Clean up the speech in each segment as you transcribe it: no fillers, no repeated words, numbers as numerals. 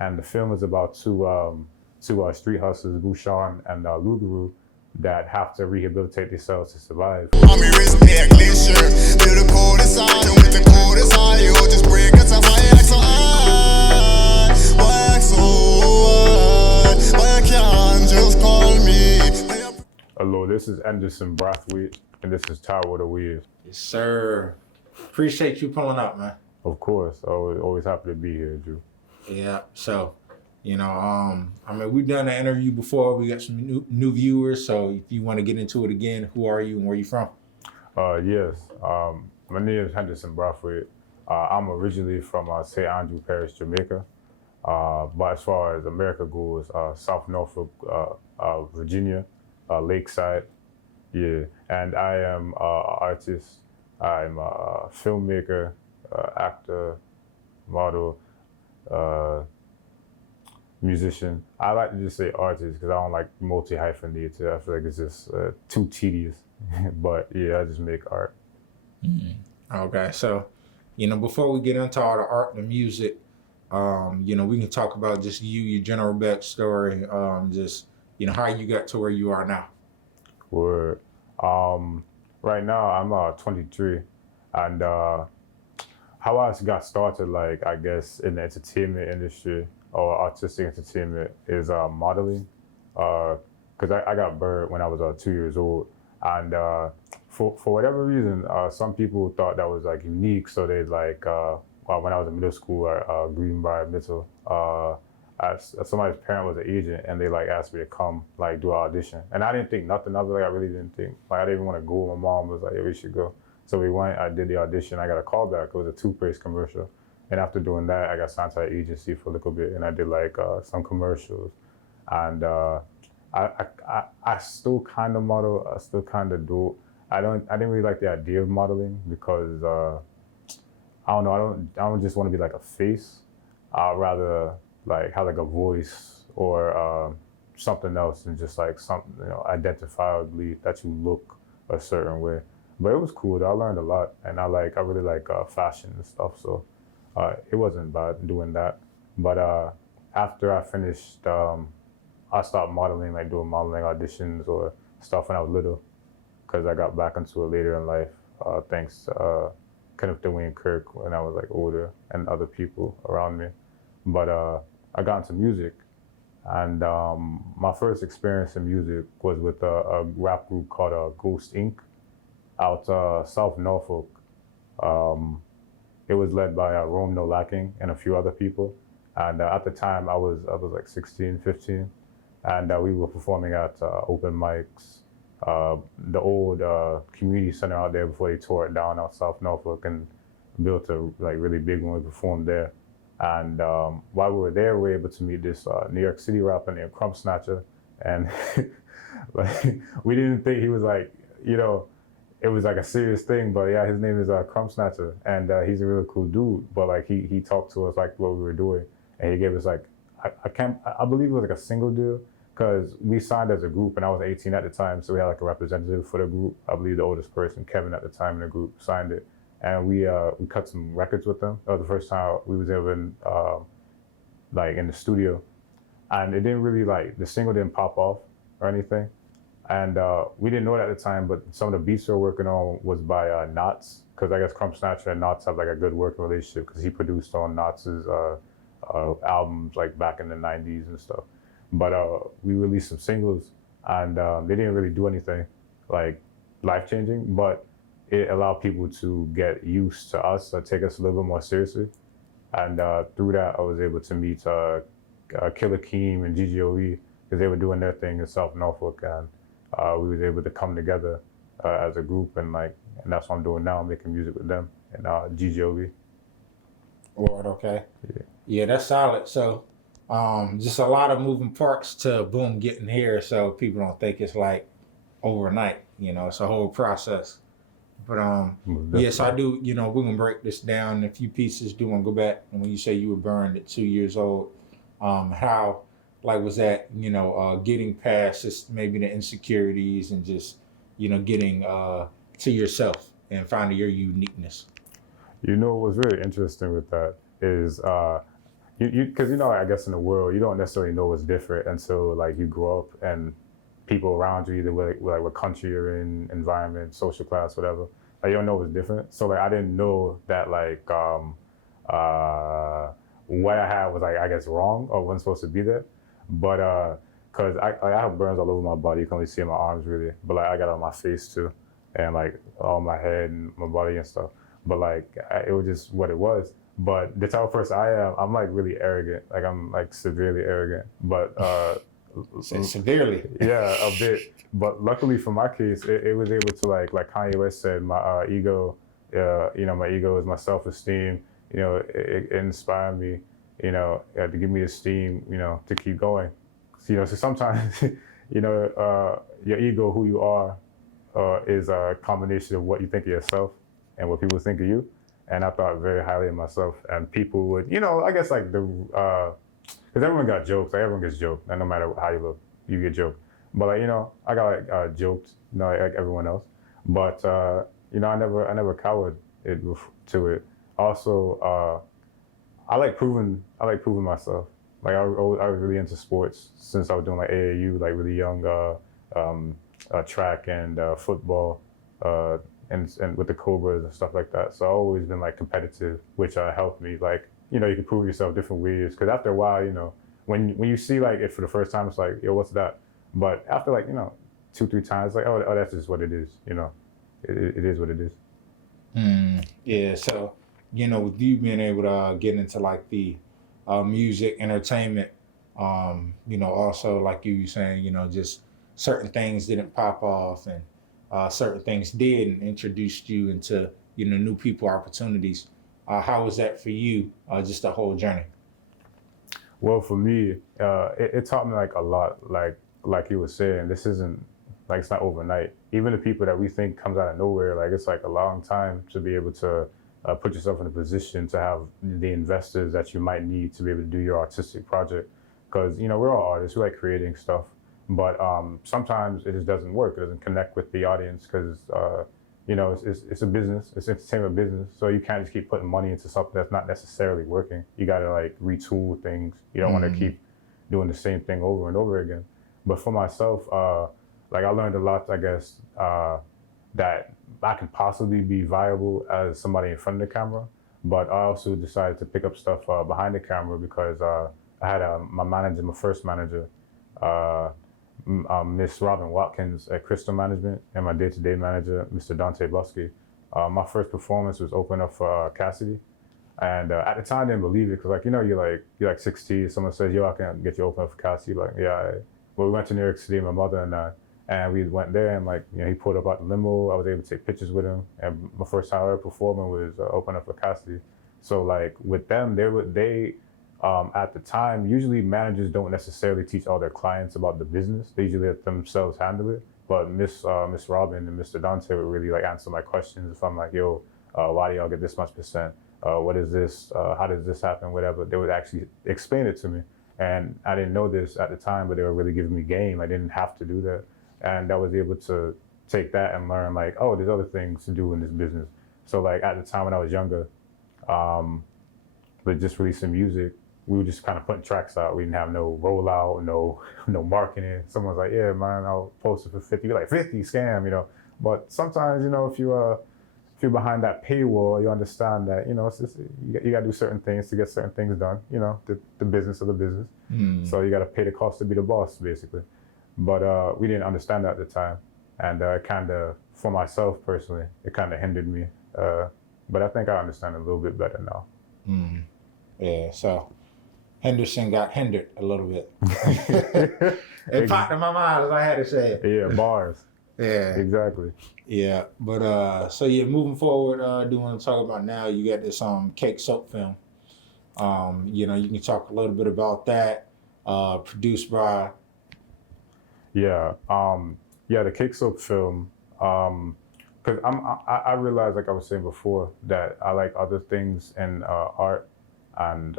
and the film is about two street hustlers, Bouchon and Lugaru, that have to rehabilitate themselves to survive. I'm erasing the glacier, build the coldest side, and with the coldest eye, you just break us up, why act so hard? Why act so hard? Why you can't just call me? Hello, this is Henderson Brathwaite, and this is Tower of the Weave. Yes, sir. Appreciate you pulling up, man. Of course, always happy to be here, Drew. Yeah, so, we've done an interview before. We got some new viewers, so if you want to get into it again, who are you and where are you from? Yes, my name is Henderson Brathwaite. I'm originally from St. Andrew Parish, Jamaica. But as far as America goes, South Norfolk, Virginia, Lakeside, yeah. And I am an artist. I'm a filmmaker, actor, model, musician. I like to just say artist because I don't like multi-hyphenated. I feel like it's just too tedious. But yeah, I just make art. Mm-hmm. Okay, so, before we get into all the art and the music, we can talk about just you, your general backstory, how you got to where you are now. Word. Right now I'm 23, and how I got started, like I guess in the entertainment industry or artistic entertainment, is modeling. Because I got burned when I was 2 years old, and for whatever reason, some people thought that was like unique. So they like when I was in middle school at Greenbrier Middle, somebody's parent was an agent, and they like asked me to come like do an audition, and I didn't think nothing of it. Like I really didn't think. Like I didn't even want to go. My mom was like, "Yeah, we should go." So we went. I did the audition. I got a call back. It was a toothpaste commercial, and after doing that, I got signed to an agency for a little bit, and I did like some commercials, and I still kind of model. I still kind of do. I didn't really like the idea of modeling because I don't know. I don't just want to be like a face. I'd rather like have like a voice or something else, and just like something identifiably that you look a certain way. But it was cool. I learned a lot, and I really like fashion and stuff. So it wasn't bad doing that. But after I finished, I stopped modeling, like doing modeling auditions or stuff when I was little, because I got back into it later in life, thanks to Kenneth Dwayne Kirk when I was like older and other people around me. But I got into music, and my first experience in music was with a rap group called Ghost Inc. out South Norfolk. It was led by Rome No Lacking and a few other people. And at the time I was like 16, 15, and we were performing at open mics, the old community center out there before they tore it down out South Norfolk and built a like really big one. We performed there. And while we were there, we were able to meet this New York City rapper named Crump Snatcher. And like, we didn't think he was like, it was like a serious thing, but yeah, his name is Crump Snatcher, and he's a really cool dude. But like he talked to us like what we were doing, and he gave us like, I believe it was like a single deal, because we signed as a group, and I was 18 at the time, so we had like a representative for the group. I believe the oldest person, Kevin, at the time in the group, signed it. And we cut some records with them. That was the first time we was ever in the studio, and it didn't really the single didn't pop off or anything, and we didn't know it at the time. But some of the beats we were working on was by Knots, because I guess Crump Snatcher and Knots have like a good working relationship, because he produced on Knots's albums like back in the '90s and stuff. But we released some singles, and they didn't really do anything like life-changing, but it allowed people to get used to us, take us a little bit more seriously. And through that, I was able to meet Killer Keem and GGOE, because they were doing their thing in South Norfolk, and we was able to come together as a group, and that's what I'm doing now. I'm making music with them and GGOE. Word, okay. Yeah, that's solid. So just a lot of moving parts to boom getting here, so people don't think it's like overnight. It's a whole process. But yes, I do. We're gonna break this down in a few pieces. Do want to go back, and when you say you were burned at 2 years old, how was that? Getting past just maybe the insecurities and just getting to yourself and finding your uniqueness. What's really interesting with that is because I guess in the world you don't necessarily know what's different until like you grow up and people around you, either like what country you're in, environment, social class, whatever. Like you don't know what's different. So like I didn't know that like what I had was like I guess wrong or wasn't supposed to be there. But cause I have burns all over my body. You can only see in my arms really, but like I got it on my face too, and like all my head and my body and stuff. But like it was just what it was. But the type of person I am, I'm like really arrogant. Like I'm like severely arrogant. But Severely. yeah, a bit. But luckily for my case, it was able to like Kanye West said, my ego, my ego is my self-esteem. It inspired me, to give me esteem, to keep going. So sometimes, your ego, who you are, is a combination of what you think of yourself and what people think of you. And I thought very highly of myself, and people would, I guess like because everyone got jokes, like everyone gets joked, and no matter how you look, you get joked. But like, I got like joked, like everyone else. But I never cowered to it. Also, I like proving myself. Like I was really into sports since I was doing like AAU, like really young, track and football, and with the Cobras and stuff like that. So I've always been like competitive, which helped me. Like you can prove yourself different ways. Because after a while, when you see like it for the first time, it's like, yo, what's that? But after like 2-3 times, it's like, oh, that's just what it is. It is what it is. Yeah. So with you being able to get into like the music, entertainment, also like you were saying, just certain things didn't pop off and certain things did and introduced you into, new people, opportunities. How was that for you, just the whole journey? Well, for me, it taught me like a lot. Like you were saying, this isn't like it's not overnight. Even the people that we think comes out of nowhere, like it's like a long time to be able to put yourself in a position to have the investors that you might need to be able to do your artistic project. Because we're all artists, we like creating stuff, but sometimes it just doesn't work. It doesn't connect with the audience because it's a business, it's entertainment business. So you can't just keep putting money into something that's not necessarily working. You got to like retool things. You don't want to keep doing the same thing over and over again. But for myself, like I learned a lot, I guess, that I can possibly be viable as somebody in front of the camera. But I also decided to pick up stuff behind the camera because I had my first manager, Miss Robin Watkins at Crystal Management, and my day-to-day manager, Mr. Dante Busky. My first performance was open up for Cassidy. And at the time, I didn't believe it because, like, you're like 16. Someone says, yo, I can get you open up for Cassidy. Like, yeah. Well, we went to New York City, my mother and I. And we went there and like, he pulled up out the limo. I was able to take pictures with him. And my first time ever performing was open up for Cassidy. So like with them, they at the time, usually managers don't necessarily teach all their clients about the business. They usually let themselves handle it. But Miss Robin and Mr. Dante would really like answer my questions. If I'm like, yo, why do y'all get this much percent? What is this? How does this happen? Whatever. They would actually explain it to me. And I didn't know this at the time, but they were really giving me game. I didn't have to do that. And I was able to take that and learn like, oh, there's other things to do in this business. So like at the time when I was younger, but just releasing music, we were just kind of putting tracks out. We didn't have no rollout, no marketing. Someone's like, yeah, man, I'll post it for 50. You're like, 50, scam, But sometimes, if you're behind that paywall, you understand that, it's just, you got to do certain things to get certain things done, the business of the business. So you got to pay the cost to be the boss, basically. But we didn't understand that at the time. And kind of, for myself personally, it kind of hindered me. But I think I understand it a little bit better now. Yeah, so Henderson got hindered a little bit. It popped in my mind as I had to say it. Yeah, bars. Yeah. Exactly. Yeah, but so yeah, moving forward, do you want to talk about now? You got this cake soap film. You can talk a little bit about that. Produced by. Yeah, the cake soap film. Because I realized, like I was saying before, that I like other things in art, and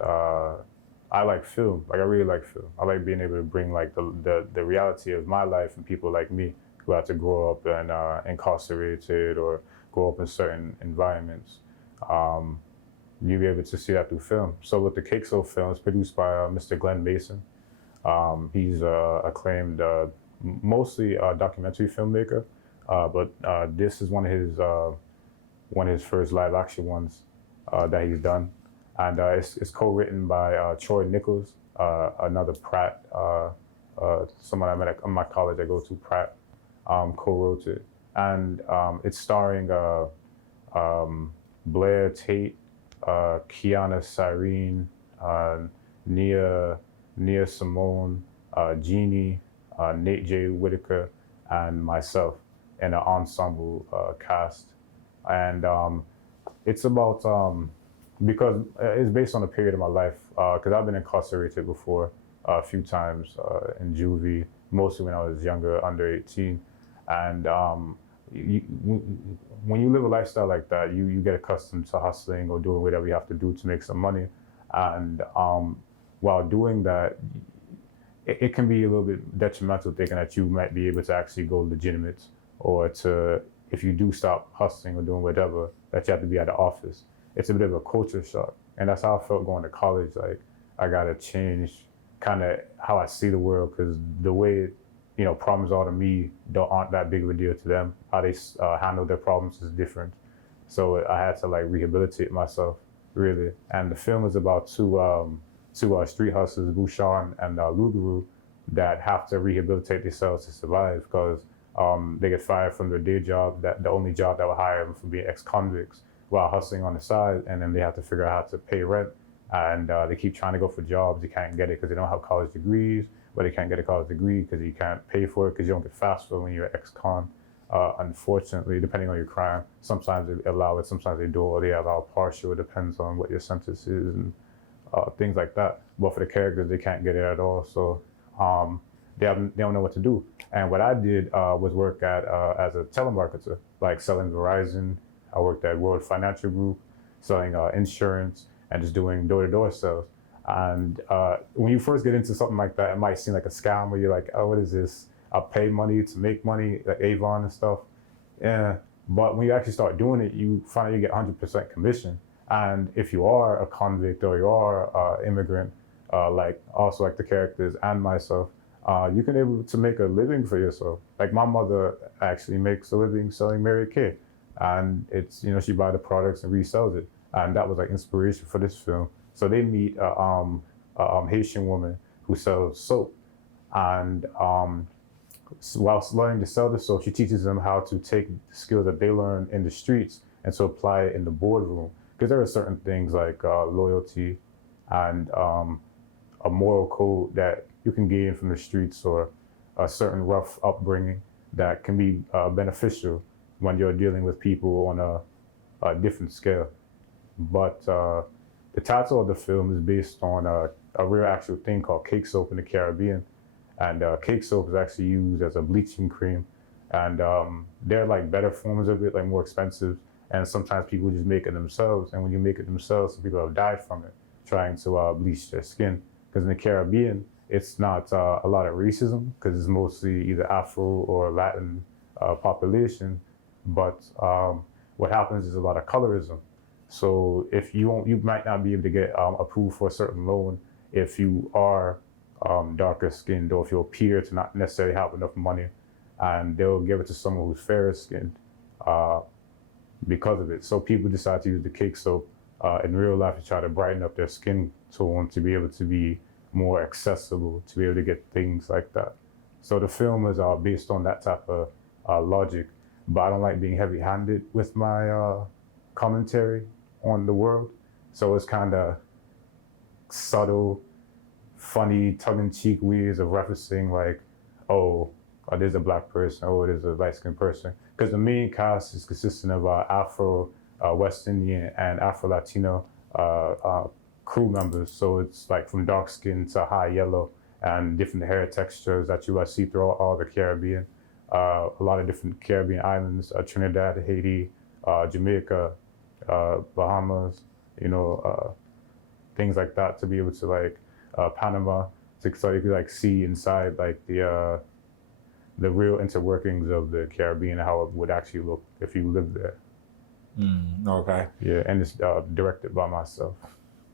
I like film. Like I really like film. I like being able to bring like the reality of my life and people like me who had to grow up and incarcerated or grow up in certain environments. you'll be able to see that through film. So with the Cake Soap film, it's produced by Mr. Glenn Mason. He's acclaimed, mostly a documentary filmmaker, but this is one of his first live action ones that he's done, and it's co-written by Troy Nichols, another Pratt, someone I met at my college I go to, Pratt, co-wrote it, and it's starring Blair Tate, Kiana Cyrene, Nia Simone, Jeannie, Nate J. Whitaker, and myself in an ensemble cast. And it's about, because it's based on a period of my life, because I've been incarcerated before a few times in juvie, mostly when I was younger, under 18. And you, when you live a lifestyle like that, you get accustomed to hustling or doing whatever you have to do to make some money. And while doing that, it can be a little bit detrimental thinking that you might be able to actually go legitimate, or to, if you do stop hustling or doing whatever, that you have to be at the office. It's a bit of a culture shock. And that's how I felt going to college. Like, I gotta change kind of how I see the world, because the way, problems are to me aren't that big of a deal to them. How they handle their problems is different. So I had to like rehabilitate myself, really. And the film is about two street hustlers, Bouchon and Lougarou, that have to rehabilitate themselves to survive, because they get fired from their day job, that the only job that will hire them, from being ex-convicts, while hustling on the side, and then they have to figure out how to pay rent. And they keep trying to go for jobs. They can't get it because they don't have college degrees, but they can't get a college degree because you can't pay for it because you don't get FAFSA when you're ex-con. Unfortunately, depending on your crime, sometimes they allow it, sometimes they do, or they allow partial. It depends on what your sentence is and things like that. But for the characters, they can't get it at all. So they don't know what to do. And what I did was work at as a telemarketer, like selling Verizon. I worked at World Financial Group, selling insurance, and just doing door-to-door sales. And when you first get into something like that, it might seem like a scam, where you're like, oh, what is this? I'll pay money to make money, like Avon and stuff. Yeah. But when you actually start doing it, you find out you get 100% commission. And if you are a convict or you are an immigrant, like the characters and myself, you can be able to make a living for yourself. Like my mother actually makes a living selling Mary Kay. And it's, she buys the products and resells it. And that was like inspiration for this film. So they meet a Haitian woman who sells soap. And whilst learning to sell the soap, she teaches them how to take the skills that they learn in the streets and to apply it in the boardroom. Because there are certain things like loyalty and a moral code that you can gain from the streets, or a certain rough upbringing that can be beneficial when you're dealing with people on a different scale. But the title of the film is based on a real actual thing called cake soap in the Caribbean. And cake soap is actually used as a bleaching cream. And there are like better forms of it, like more expensive. And sometimes people just make it themselves. And when you make it themselves, some people have died from it, trying to bleach their skin. Because in the Caribbean, it's not a lot of racism, because it's mostly either Afro or Latin population. But what happens is a lot of colorism. So if you might not be able to get approved for a certain loan if you are darker skinned, or if you appear to not necessarily have enough money, and they'll give it to someone who's fairer skinned because of it. So people decide to use the cake soap in real life to try to brighten up their skin tone, to be able to be more accessible, to be able to get things like that. So the film is based on that type of logic, but I don't like being heavy-handed with my commentary on the world. So it's kind of subtle, funny, tongue-in-cheek ways of referencing, like, oh, there's a black person, oh, there's a light-skinned person. Because the main cast is consistent of Afro, West Indian, and Afro-Latino crew members. So it's like from dark skin to high yellow, and different hair textures that you see throughout all the Caribbean. A lot of different Caribbean islands, Trinidad, Haiti, Jamaica, Bahamas, things like that, to be able to like Panama, so you could like see inside like the real interworkings of the Caribbean and how it would actually look if you lived there. Okay. Yeah, and it's directed by myself.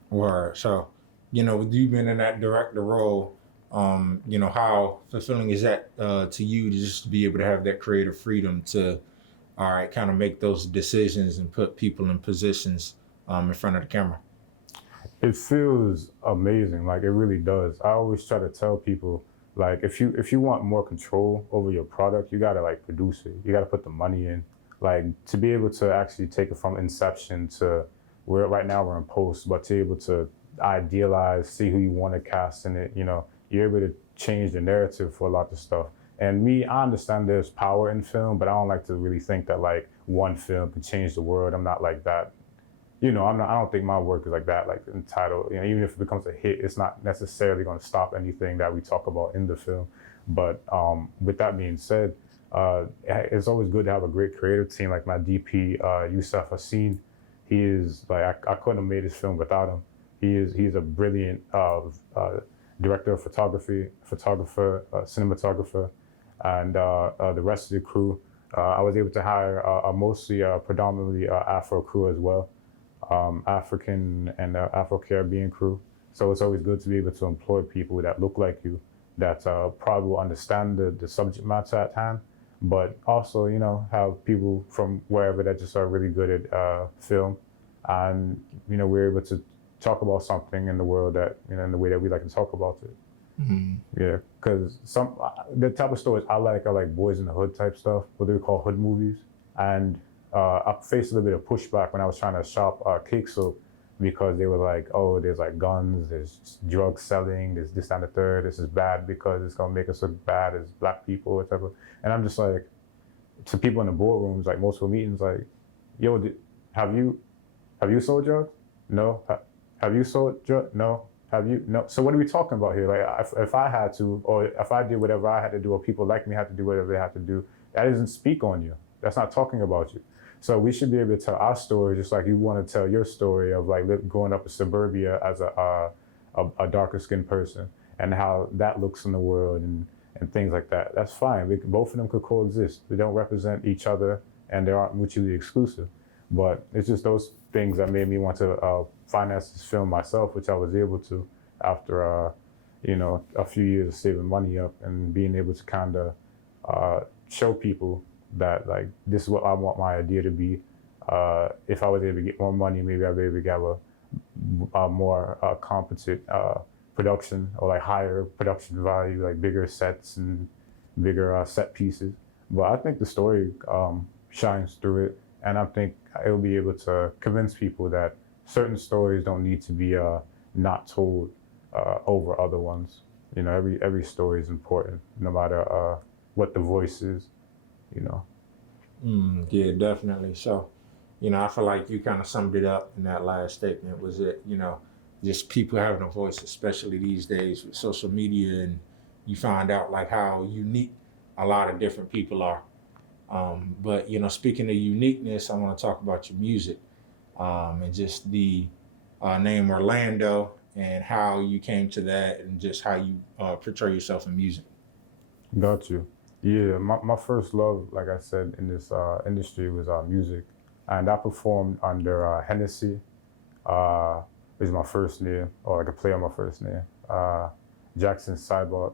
Word. So, with you being in that director role, how fulfilling is that to you to just be able to have that creative freedom to, all right, kind of make those decisions and put people in positions in front of the camera? It feels amazing, like it really does. I always try to tell people, like, if you want more control over your product, you gotta like produce it. You gotta put the money in, like to be able to actually take it from inception to where right now we're in post, but to be able to idealize, see who you want to cast in it. You're able to change the narrative for a lot of stuff. And me, I understand there's power in film, but I don't like to really think that like one film can change the world. I'm not like that. I'm not. I don't think my work is like that. Like entitled, even if it becomes a hit, it's not necessarily going to stop anything that we talk about in the film. But with that being said, it's always good to have a great creative team like my DP, Youssef Hassin. He is like I couldn't have made this film without him. He's a brilliant director of photographer, cinematographer, and the rest of the crew. I was able to hire a mostly predominantly Afro crew as well. African and Afro-Caribbean crew. So it's always good to be able to employ people that look like you, that probably will understand the subject matter at hand, but also, have people from wherever that just are really good at film. And, we're able to talk about something in the world that, in the way that we like to talk about it. Yeah, because the type of stories I like are like boys in the hood type stuff, what they call hood movies. And I faced a little bit of pushback when I was trying to shop cake soap because they were like, oh, there's like guns, there's drug selling, there's this and the third. This is bad because it's gonna make us look bad as black people, whatever. And I'm just like, to people in the boardrooms, like multiple meetings, like, yo, have you sold drugs? No. Have you sold drugs? No. Have you? No. So what are we talking about here? Like, if I had to, or if I did whatever I had to do, or people like me had to do whatever they had to do, that doesn't speak on you. That's not talking about you. So we should be able to tell our story just like you want to tell your story of like growing up in suburbia as a darker skinned person and how that looks in the world and things like that. That's fine. Both of them could coexist. They don't represent each other and they aren't mutually exclusive. But it's just those things that made me want to finance this film myself, which I was able to after a few years of saving money up and being able to kind of show people that like this is what I want my idea to be. If I was able to get more money, maybe I'd be able to get a more competent production or like higher production value, like bigger sets and bigger set pieces. But I think the story shines through it, and I think it'll be able to convince people that certain stories don't need to be not told over other ones. Every story is important, no matter what the voice is. Yeah, definitely. So, I feel like you kind of summed it up in that last statement. Was it, just people having a voice, especially these days with social media, and you find out like how unique a lot of different people are. But speaking of uniqueness, I want to talk about your music and just the name Orlando and how you came to that, and just how you portray yourself in music. Got you. Yeah, my first love, like I said, in this industry was music. And I performed under Hennessy, which is my first name, or I could play on my first name, Jackson Cyborg.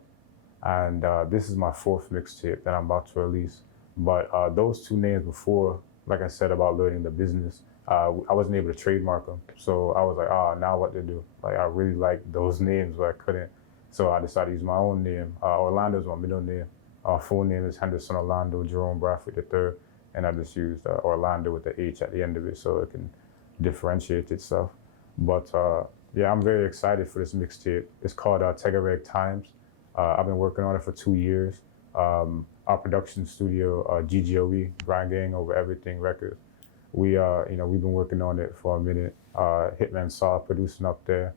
And this is my fourth mixtape that I'm about to release. But those two names before, like I said about learning the business, I wasn't able to trademark them. So I was like, now what to do? Like, I really liked those names, but I couldn't. So I decided to use my own name. Orlando is my middle name. Our full name is Henderson Orlando Jerome Brathwaite III, and I just used Orlando with the H at the end of it so it can differentiate itself. But yeah, I'm very excited for this mixtape. It's called Tegareg Times. I've been working on it for 2 years. Our production studio, GGOE, Grind Gang Over Everything Records. We've been working on it for a minute. Hitman Saw producing up there.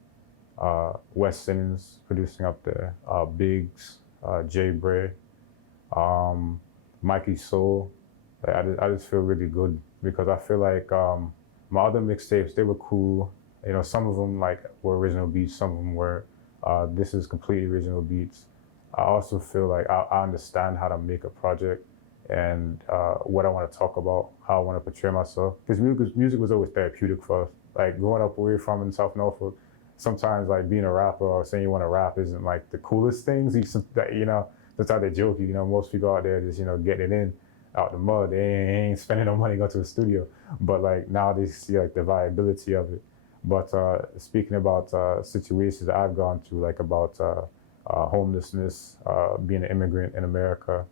Wes Simmons producing up there. Biggs, Jay Bray. Mikey Soul. Like, I just feel really good because I feel like my other mixtapes, they were cool. Some of them like were original beats, some of them were. This is completely original beats. I also feel like I understand how to make a project and what I want to talk about, how I want to portray myself. Because music was always therapeutic for us. Like growing up where we're from in South Norfolk, sometimes like being a rapper or saying you want to rap isn't like the coolest things. That's how they joke. Most people out there just getting it in out the mud. They ain't spending no money going to the studio. But like now they see like the viability of it. But speaking about situations that I've gone through, like about homelessness, being an immigrant in America,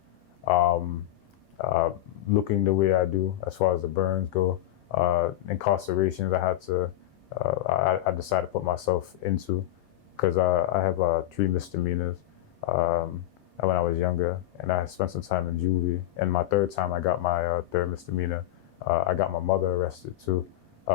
um, looking the way I do as far as the burns go, incarcerations I decided to put myself into because I have 3 misdemeanors when I was younger, and I spent some time in juvie. And my 3rd time, I got my 3rd misdemeanor. I got my mother arrested too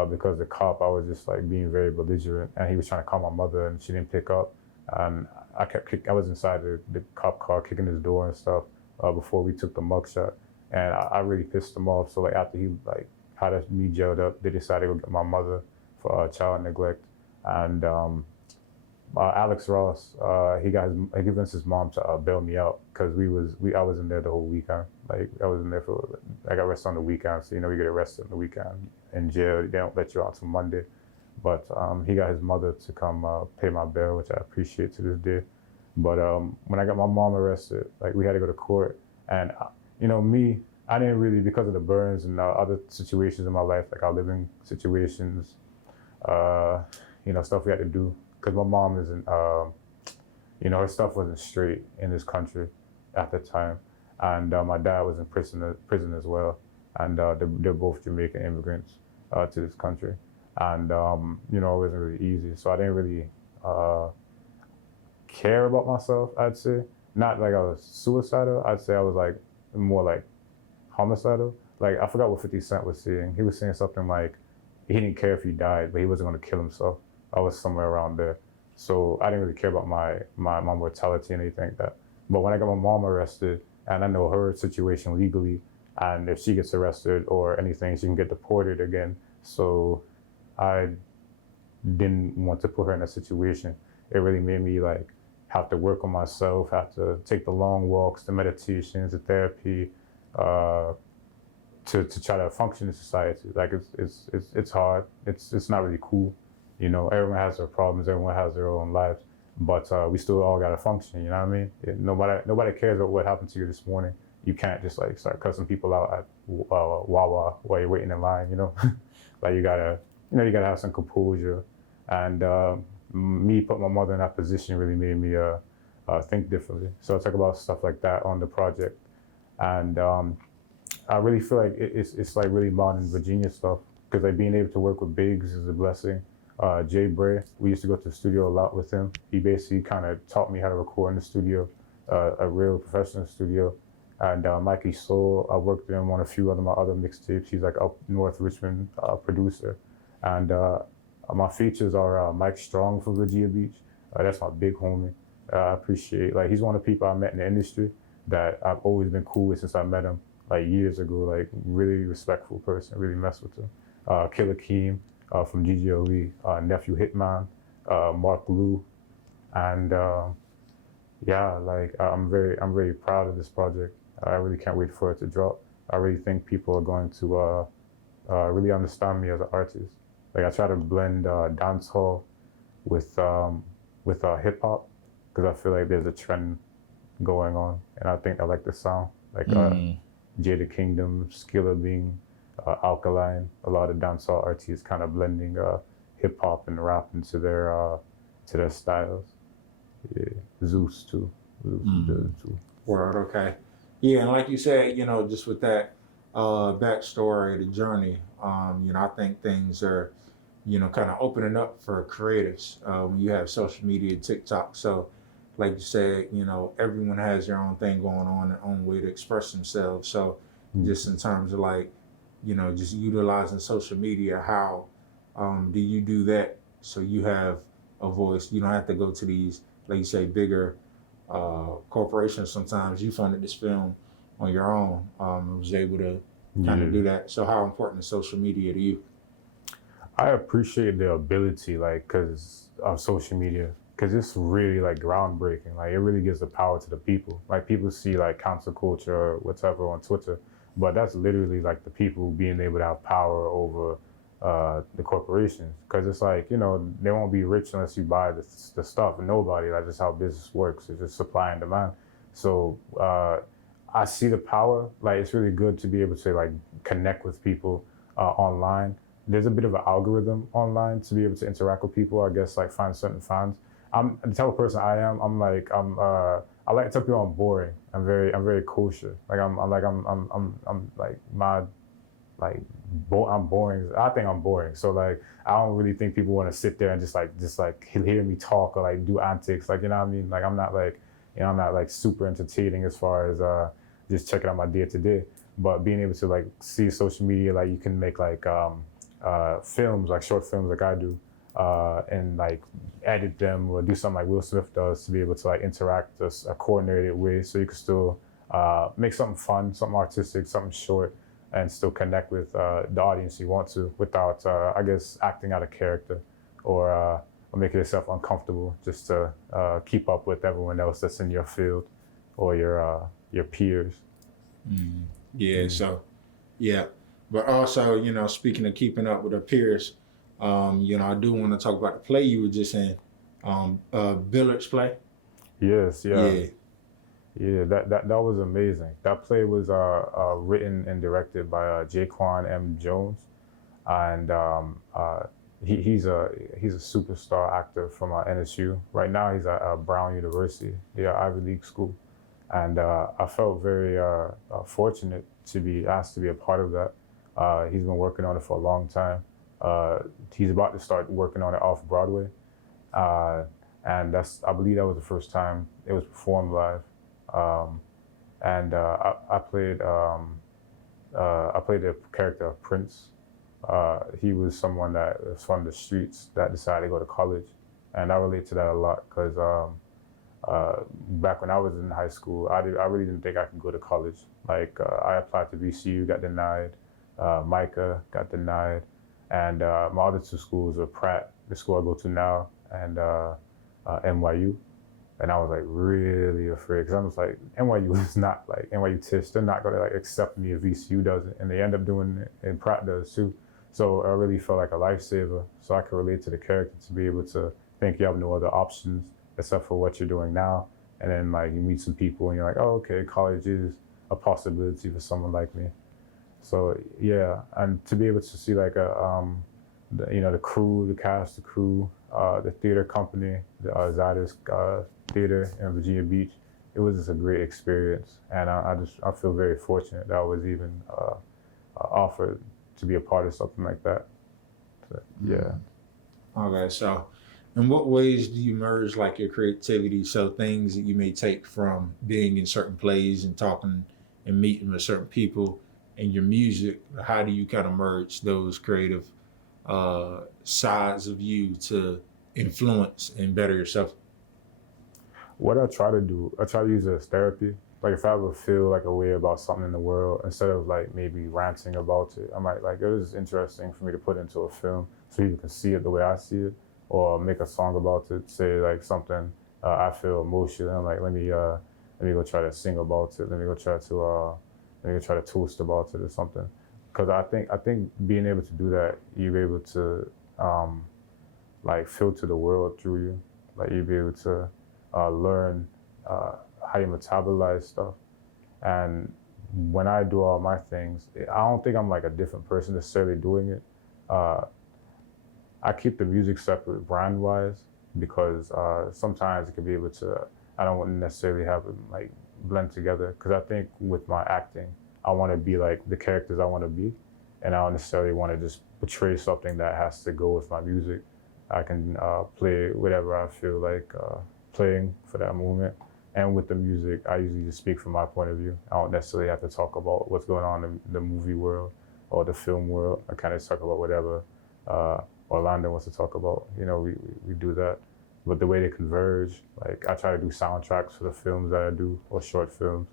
because the cop, I was just like being very belligerent, and he was trying to call my mother, and she didn't pick up. And I was inside the cop car kicking his door and stuff before we took the mugshot, and I really pissed him off. So like after he like had me jailed up, they decided to go get my mother for child neglect. And Alex Ross, he convinced his mom to bail me out because I was in there the whole weekend. Like I was in there I got arrested on the weekend, so you get arrested on the weekend in jail. They don't let you out till Monday. But he got his mother to come pay my bail, which I appreciate to this day. But when I got my mom arrested, like we had to go to court, and me, I didn't really, because of the burns and other situations in my life, like our living situations, stuff we had to do. Because my mom isn't, her stuff wasn't straight in this country at the time. And my dad was in prison as well. And they're both Jamaican immigrants to this country. And, it wasn't really easy. So I didn't really care about myself, I'd say. Not like I was suicidal. I'd say I was like more like homicidal. Like I forgot what 50 Cent was saying. He was saying something like he didn't care if he died, but he wasn't going to kill himself. I was somewhere around there. So I didn't really care about my mortality and anything like that. But when I got my mom arrested, and I know her situation legally, and if she gets arrested or anything, she can get deported again. So I didn't want to put her in a situation. It really made me like have to work on myself, have to take the long walks, the meditations, the therapy, to try to function in society. Like it's hard. It's not really cool. Everyone has their problems. Everyone has their own lives, but we still all gotta function. You know what I mean? Nobody cares about what happened to you this morning. You can't just like start cussing people out at Wawa while you're waiting in line. Like you gotta have some composure. And me putting my mother in that position really made me think differently. So I talk about stuff like that on the project, and I really feel like it's like really modern Virginia stuff, because like being able to work with Biggs is a blessing. Jay Bray, we used to go to the studio a lot with him. He basically kind of taught me how to record in the studio, a real professional studio. And Mikey Soul, I worked with him on a few of my other mixtapes. He's like up North Richmond producer. And my features are Mike Strong from Virginia Beach. That's my big homie. I appreciate, like he's one of the people I met in the industry that I've always been cool with since I met him like years ago. Like really respectful person, really mess with him. Killer Keem from GGOE, Nephew Hitman, Mark Lou, and I'm very proud of this project. I really can't wait for it to drop. I really think people are going to really understand me as an artist. Like I try to blend dancehall with hip hop, because I feel like there's a trend going on, and I think I like the sound. Like Jada Kingdom, Skilla Bean, Alkaline, a lot of dancehall artists kind of blending hip hop and rap into their styles. Yeah, Zeus too. Zeus does it too. Word, okay. Yeah, and like you said, just with that backstory, the journey, I think things are, kind of opening up for creatives when you have social media, TikTok. So, like you said, everyone has their own thing going on, their own way to express themselves. So, just in terms of like, just utilizing social media, how do you do that so you have a voice? You don't have to go to these, like you say, bigger corporations. Sometimes you funded this film on your own, was able to kind of do that. So how important is social media to you? I appreciate the ability, like, because of social media, because it's really like groundbreaking. Like it really gives the power to the people. Like people see like cancel culture or whatever on Twitter, but that's literally like the people being able to have power over the corporations. Because it's like, you know, they won't be rich unless you buy the stuff. And nobody, that's just how business works. It's just supply and demand. So I see the power. Like it's really good to be able to like connect with people online. There's a bit of an algorithm online to be able to interact with people. I guess like find certain fans. I'm the type of person I am. I like to tell people I'm boring. I'm very kosher. Like I'm like my like I'm boring. I think I'm boring. So like I don't really think people want to sit there and just like hear me talk or like do antics. Like you know what I mean? Like I'm not like I'm not like super entertaining as far as just checking out my day to day. But being able to like see social media, like you can make like films, like short films, like I do, and like edit them or do something like Will Smith does to be able to like interact a coordinated way, so you can still make something fun, something artistic, something short, and still connect with the audience you want to without, I guess, acting out of character or making yourself uncomfortable just to keep up with everyone else that's in your field or your peers. Mm. Yeah. So, yeah. But also, you know, speaking of keeping up with our peers, you know, I do want to talk about the play you were just in, Billard's play. Yes, yeah. Yeah. Yeah, that was amazing. That play was written and directed by Jaquan M. Jones, and he's a superstar actor from NSU. Right now, he's at Brown University, the Ivy League school, and I felt very fortunate to be asked to be a part of that. He's been working on it for a long time. He's about to start working on it off Broadway, and I believe that was the first time it was performed live. And I played the character of Prince. He was someone that was from the streets that decided to go to college, and I relate to that a lot because back when I was in high school, I really didn't think I could go to college. Like I applied to VCU, got denied. Micah got denied, and my other two schools were Pratt, the school I go to now, and NYU. And I was like really afraid because I was like, NYU is not like NYU Tisch. They're not going to like accept me if VCU doesn't, and they end up doing it, and Pratt does too. So I really felt like a lifesaver. So I could relate to the character to be able to think you have no other options except for what you're doing now. And then like you meet some people and you're like, oh, okay, college is a possibility for someone like me. So yeah, and to be able to see like the crew, the cast, the crew, the theater company, the Zydus Theater in Virginia Beach, it was just a great experience, and I feel very fortunate that I was even offered to be a part of something like that. So, yeah. Okay, so in what ways do you merge like your creativity? So things that you may take from being in certain plays and talking and meeting with certain people, and your music, how do you kind of merge those creative sides of you to influence and better yourself? What I try to do, I try to use it as therapy. Like if I ever feel like a way about something in the world, instead of like maybe ranting about it, I might like, it was interesting for me to put into a film so people can see it the way I see it, or make a song about it, say like something I feel emotional. I'm like, let me go try to sing about it. Let me go try to toast about it or something. Because I think being able to do that, you're able to like filter the world through you. Like you'll be able to learn how you metabolize stuff. And when I do all my things, I don't think I'm like a different person necessarily doing it. I keep the music separate brand-wise because sometimes it can be able to, I don't want to necessarily have it like blend together, because I think with my acting, I want to be like the characters I want to be, and I don't necessarily want to just portray something that has to go with my music. I can play whatever I feel like playing for that moment. And with the music, I usually just speak from my point of view. I don't necessarily have to talk about what's going on in the movie world or the film world. I kind of talk about whatever Orlando wants to talk about. You know, we do that. But the way they converge, like I try to do soundtracks for the films that I do, or short films,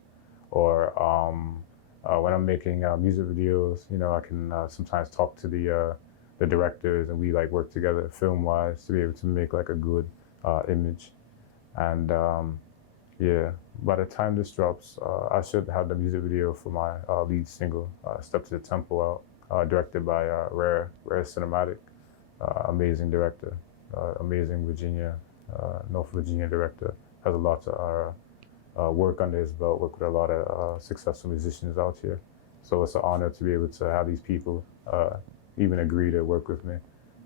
or when I'm making music videos, you know, I can sometimes talk to the directors, and we like work together film-wise to be able to make like a good image. And yeah, by the time this drops, I should have the music video for my lead single, Step to the Temple, out, directed by Rare Cinematic, amazing director, amazing North Virginia director, has a lot of work under his belt, work with a lot of successful musicians out here. So it's an honor to be able to have these people even agree to work with me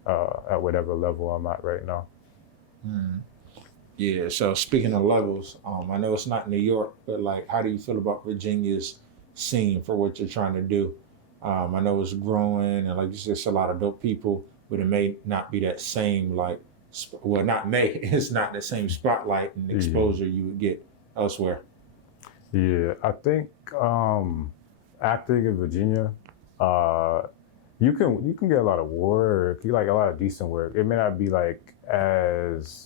at whatever level I'm at right now. Yeah. So speaking of levels, I know it's not New York, but like, how do you feel about Virginia's scene for what you're trying to do? I know it's growing, and like you said, it's a lot of dope people, but it may not be that same not may, it's not the same spotlight and exposure you would get elsewhere. Yeah, I think acting in Virginia, you can get a lot of work. You like a lot of decent work. It may not be like as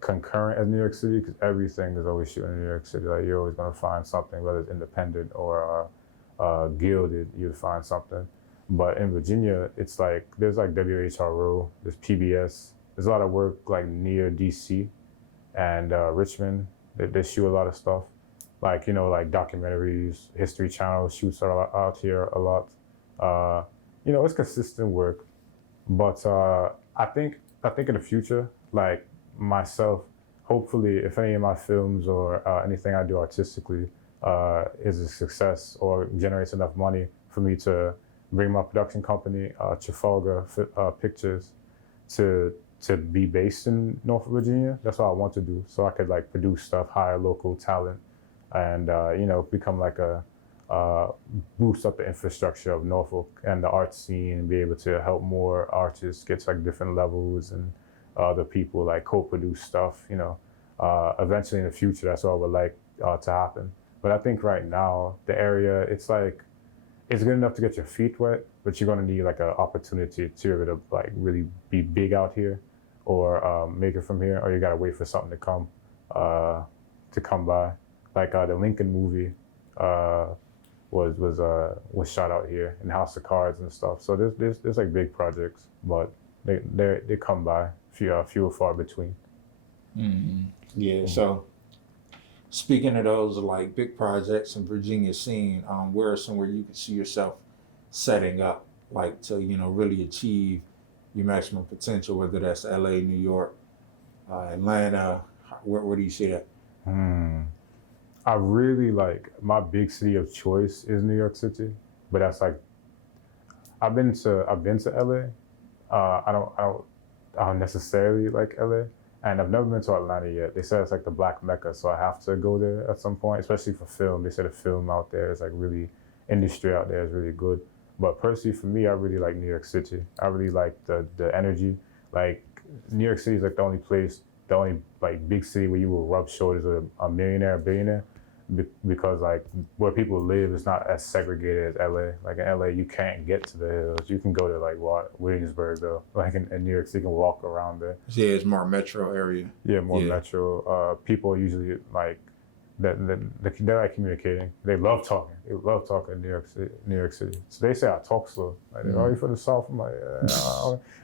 concurrent as New York City, because everything is always shooting in New York City. Like you're always gonna find something, whether it's independent or gilded, you'd find something. But in Virginia, it's like there's like WHRO, there's PBS. There's a lot of work like near DC and Richmond. They shoot a lot of stuff, like like documentaries. History Channel shoots out here a lot. It's consistent work, but I think in the future, like myself, hopefully, if any of my films or anything I do artistically is a success or generates enough money for me to bring my production company, Trafalgar Pictures, to be based in Norfolk, Virginia. That's what I want to do, so I could like produce stuff, hire local talent, and become like a boost up the infrastructure of Norfolk and the art scene, and be able to help more artists get to like different levels, and other people like co-produce stuff. Eventually in the future, that's what I would like to happen. But I think right now the area, it's like it's good enough to get your feet wet, but you're gonna need like an opportunity to be able to like really be big out here, or make it from here, or you gotta wait for something to come by. Like the Lincoln movie was shot out here in House of Cards and stuff. So there's like big projects, but they come by few and far between. Yeah. So speaking of those like big projects in Virginia scene, where are somewhere you can see yourself setting up, like to really achieve your maximum potential, whether that's LA, New York, Atlanta? Where do you see that? I really like, my big city of choice is New York City, but that's like I've been to LA. I don't necessarily like LA, and I've never been to Atlanta yet. They said it's like the Black Mecca, so I have to go there at some point, especially for film. They said the film out there is like really, industry out there is really good. But personally, for me, I really like New York City. I really like the energy. Like New York City is like the only like big city where you will rub shoulders with a millionaire, a billionaire, because like where people live is not as segregated as LA. Like in LA, you can't get to the hills. You can go to like Williamsburg though. Like in New York City, you can walk around there. Yeah, it's more metro area. Yeah, more metro. People usually like they're like communicating. They love talking. They love talking in New York City. So they say I talk slow. Like, are you from the South? I'm like,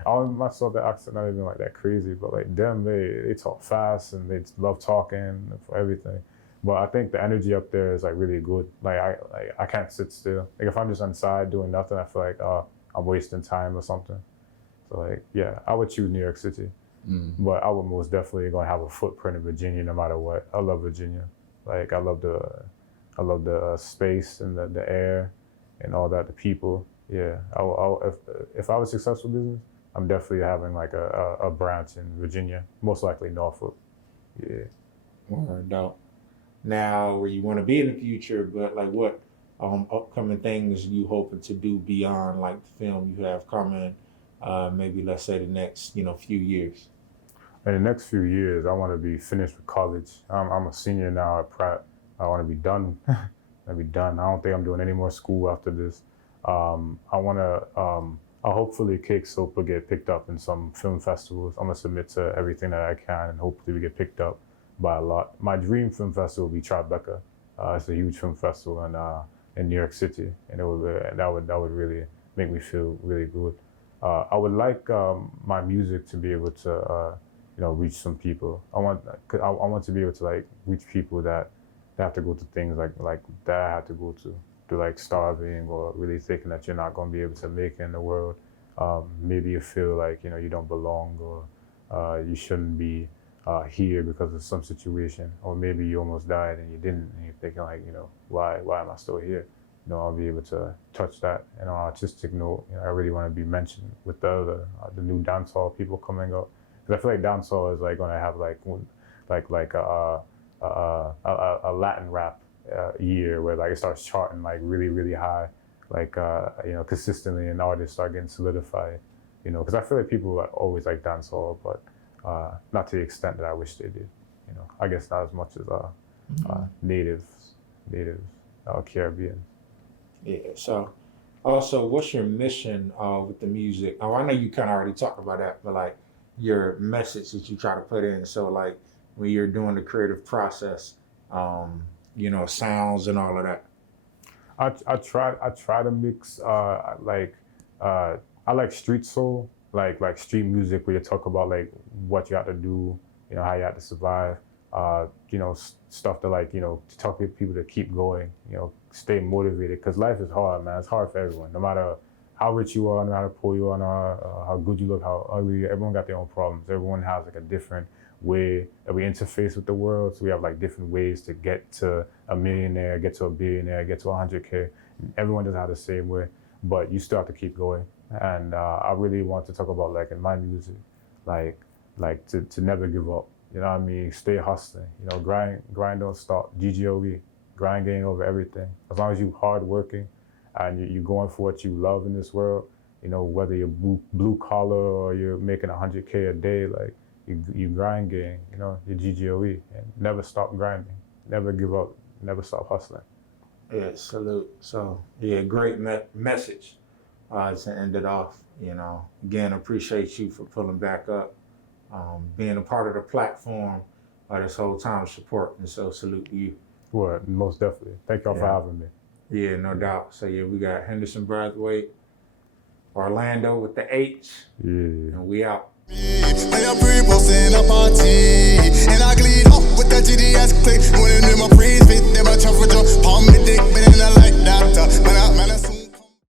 I myself, the accent not even like that crazy, but like them, they talk fast and they love talking for everything. But I think the energy up there is like really good. Like I can't sit still. Like if I'm just inside doing nothing, I feel like I'm wasting time or something. So like yeah, I would choose New York City. But I would most definitely gonna have a footprint in Virginia no matter what. I love Virginia. Like I love the space and the air and all that, the people. Yeah, if I was successful business, I'm definitely having like a branch in Virginia, most likely Norfolk. Yeah. Word out. Now, where you want to be in the future, but like what upcoming things you hoping to do beyond like the film you have coming? Maybe let's say the next few years. In the next few years, I want to be finished with college. I'm a senior now at Pratt. I want to be done. I don't think I'm doing any more school after this. I want to. I'll hopefully Cake Soap will get picked up in some film festivals. I'm gonna submit to everything that I can, and hopefully we get picked up by a lot. My dream film festival will be Tribeca. It's a huge film festival in New York City, and that would really make me feel really good. I would like my music to be able to reach some people. I want to be able to like reach people that have to go to things like that I had to go to like starving or really thinking that you're not going to be able to make it in the world. Maybe you feel like you don't belong or you shouldn't be here because of some situation, or maybe you almost died and you didn't, and you're thinking like why am I still here? I'll be able to touch that. And on an artistic note, I really want to be mentioned with the new dancehall people coming up, because I feel like dancehall is like going to have like a Latin rap year where like it starts charting like really high, like consistently, and artists start getting solidified. Because I feel like people always like dancehall, but not to the extent that I wish they did. I guess not as much as natives, Caribbean. Yeah. So, also, what's your mission with the music? Oh, I know you kind of already talked about that, but like your message that you try to put in. So, like when you're doing the creative process, sounds and all of that. I try to mix I like street soul, like street music where you talk about like what you have to do, how you have to survive, stuff to like to talk to people to keep going, stay motivated, because life is hard, man. It's hard for everyone, no matter how rich you are, no matter how poor you are, how good you look, how ugly. Everyone got their own problems. Everyone has like a different way that we interface with the world. So we have like different ways to get to a millionaire, get to a billionaire, get to 100K. Everyone doesn't have the same way, but you still have to keep going. And I really want to talk about like in my music, like to never give up. Stay hustling. Grind don't stop. GGOE, grind getting over everything. As long as you hard working and you're going for what you love in this world, whether you're blue collar or you're making 100K a day, like you grind getting, your GGOE, and never stop grinding, never give up, never stop hustling. Yeah, salute. So yeah, great message. To end it off, again, appreciate you for pulling back up, being a part of the platform this whole time, support, and so salute to you. Well, most definitely. Thank y'all for having me. Yeah, no doubt. So yeah, we got Henderson Brathwaite, Orlando with the H, and we out. And I'm pre-posting a party, and I glide up with the GDS click. When in my freeze fit, they my chopper jump, palm